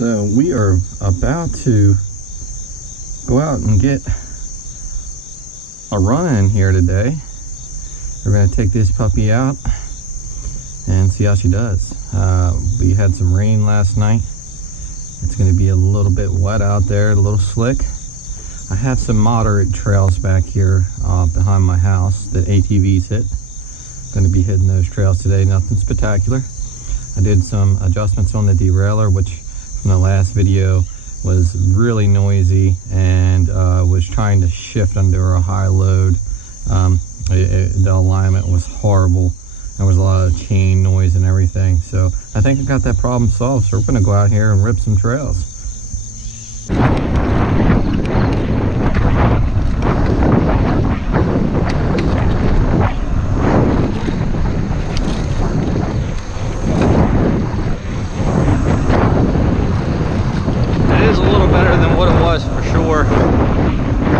So we are about to go out and get a run in here today. We're going to take this puppy out and see how she does. We had some rain last night. It's going to be a little bit wet out there, a little slick. I have some moderate trails back here behind my house that ATVs hit. Going to be hitting those trails today, nothing spectacular. I did some adjustments on the derailleur, which from the last video was really noisy and was trying to shift under a high load. The alignment was horrible. There was a lot of chain noise and everything. So I think I got that problem solved. So we're gonna go out here and rip some trails. It is a little better than what it was for sure.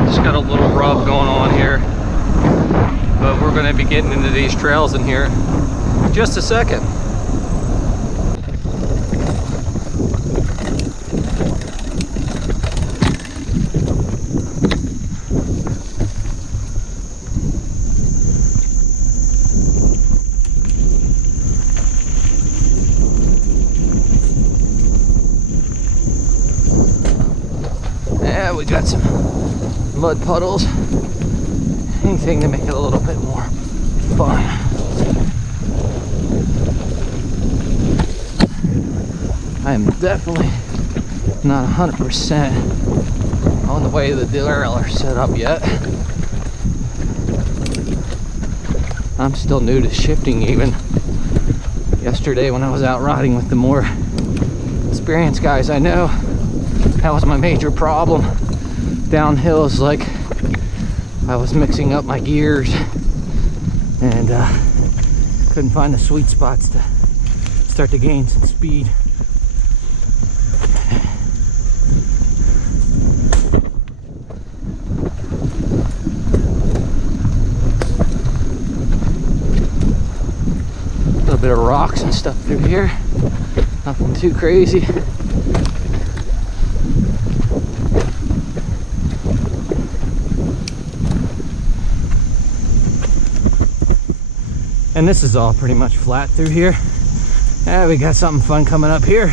Just got a little rub going on here. But we're going to be getting into these trails in here in just a second. Yeah, we got some mud puddles. Anything to make it a little bit more fun. I am definitely not 100% on the way the derailleur set up yet. I'm still new to shifting even. Yesterday when I was out riding with the more experienced guys I know, that was my major problem. Downhill is like I was mixing up my gears and couldn't find the sweet spots to start to gain some speed. A little bit of rocks and stuff through here. Nothing too crazy. And this is all pretty much flat through here. Yeah, we got something fun coming up here.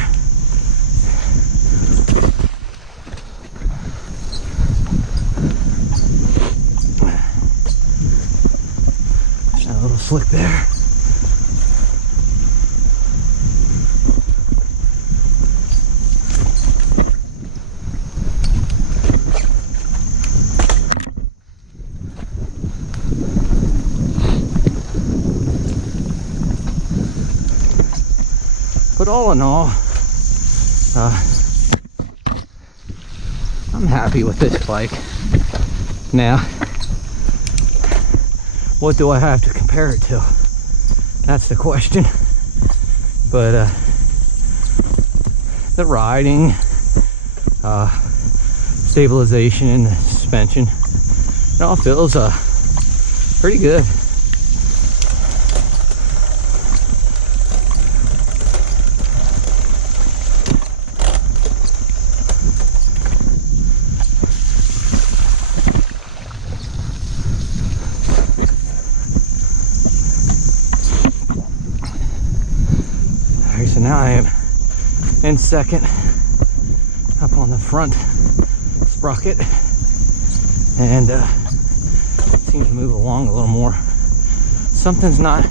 A little slick there. But all in all, I'm happy with this bike. Now, what do I have to compare it to? That's the question. But the riding, stabilization, and the suspension, it all feels pretty good. So now I am in second, up on the front sprocket, and seems to move along a little more. Something's not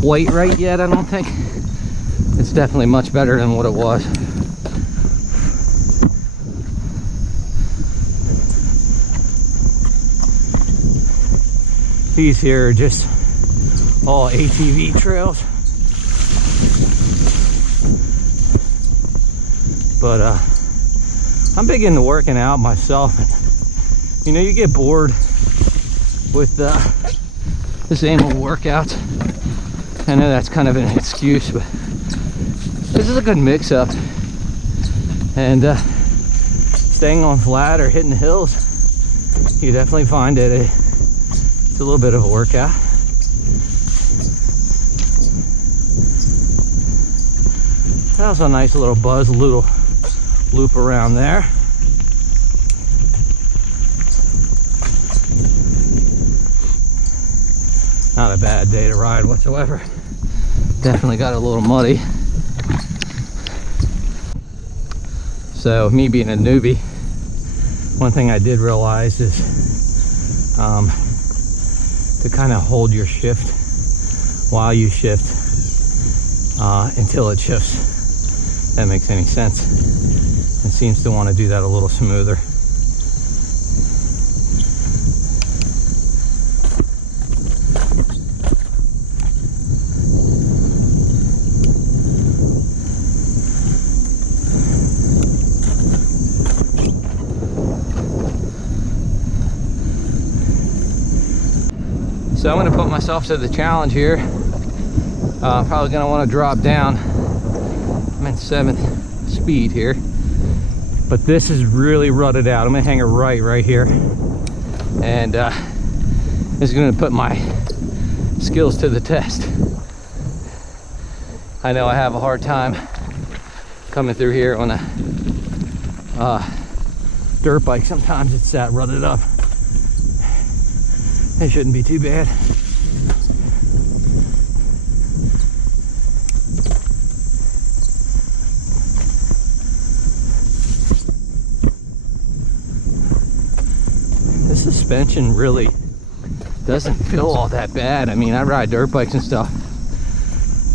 quite right yet, I don't think. It's definitely much better than what it was. These here are just all ATV trails. But I'm big into working out myself, and you know, you get bored with the same old workouts. I know that's kind of an excuse, but this is a good mix-up. And staying on flat or hitting the hills, you definitely find it it's a little bit of a workout. that was a nice little buzz, a little loop around there. Not a bad day to ride whatsoever. Definitely got a little muddy. So me being a newbie, one thing I did realize is to kind of hold your shift while you shift until it shifts. If that makes any sense. It seems to want to do that a little smoother. So I'm going to put myself to the challenge here. Probably going to want to drop down. I'm in 7th speed here, but this is really rutted out. I'm going to hang it right here, and this is going to put my skills to the test. I know I have a hard time coming through here on a dirt bike. Sometimes it's that rutted up. It shouldn't be too bad. This suspension really doesn't feel all that bad. I mean, I ride dirt bikes and stuff.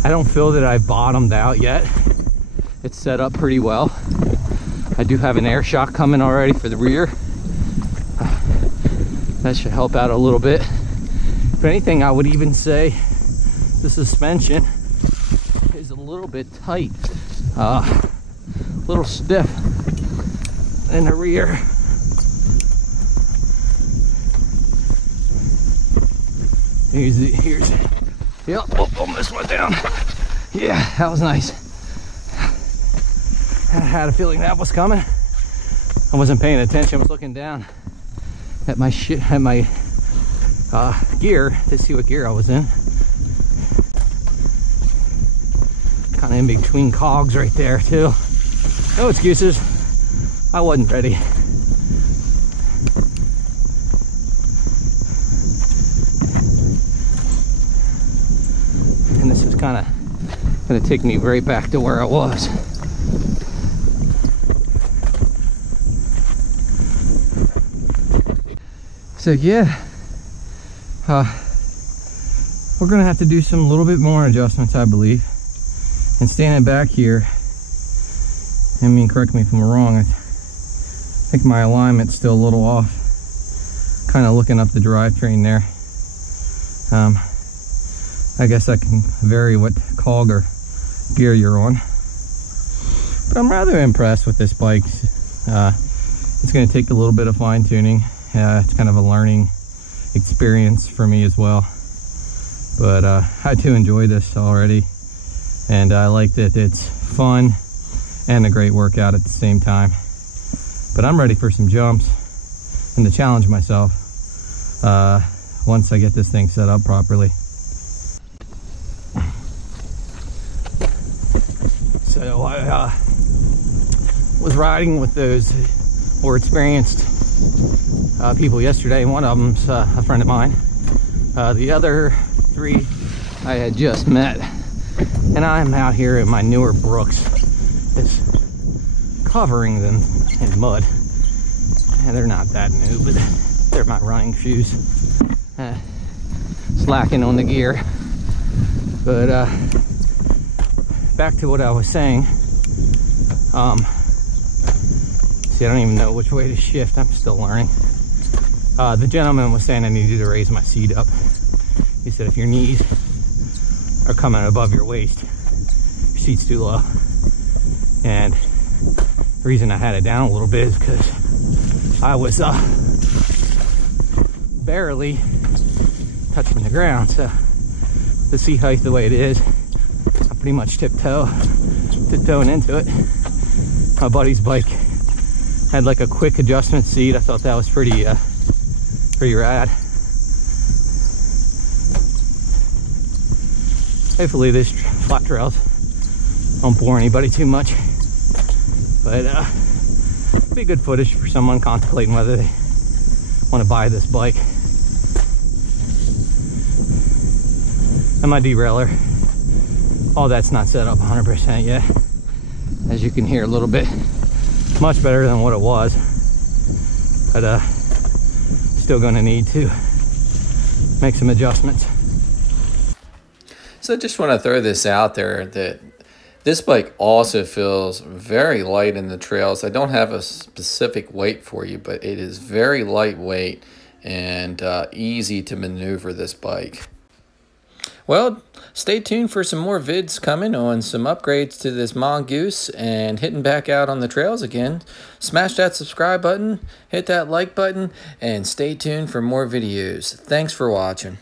I don't feel that I've bottomed out yet. It's set up pretty well. I do have an air shock coming already for the rear. That should help out a little bit. If anything, I would even say the suspension is a little bit tight, a little stiff in the rear. Here's yep, oh, almost went down. Yeah, that was nice. I had a feeling that was coming. I wasn't paying attention. I was looking down at my gear to see what gear I was in. Kind of in between cogs right there too. No excuses. I wasn't ready. And this is kind of going to take me right back to where I was. So yeah, we're gonna have to do some little bit more adjustments, I believe. And standing back here, I mean, correct me if I'm wrong, I think my alignment's still a little off. Kind of looking up the drivetrain there. I guess I can vary what cog or gear you're on. But I'm rather impressed with this bike. It's gonna take a little bit of fine tuning. It's kind of a learning experience for me as well, but I do enjoy this already, and I like that it's fun and a great workout at the same time. But I'm ready for some jumps and to challenge myself once I get this thing set up properly. So I was riding with those more experienced people yesterday. One of them's a friend of mine. The other 3 I had just met, and I'm out here in my newer Brooks. It's covering them in mud, and they're not that new, but they're my running shoes. Slacking on the gear, but back to what I was saying. See, I don't even know which way to shift. I'm still learning. The gentleman was saying I needed to raise my seat up. He said if your knees are coming above your waist, your seat's too low. And the reason I had it down a little bit is because I was barely touching the ground. So the seat height the way it is, I pretty much tiptoeing into it. My buddy's bike had like a quick adjustment seat. I thought that was pretty rad. Hopefully this flat trail's Don't bore anybody too much, but be good footage for someone contemplating whether they want to buy this bike. And my derailleur, all that's not set up 100% yet. As you can hear a little bit, much better than what it was, but still going to need to make some adjustments. So I just want to throw this out there that this bike also feels very light in the trails. I don't have a specific weight for you, but it is very lightweight and easy to maneuver this bike. Well, stay tuned for some more vids coming on some upgrades to this Mongoose and hitting back out on the trails again. Smash that subscribe button, hit that like button, and stay tuned for more videos. Thanks for watching.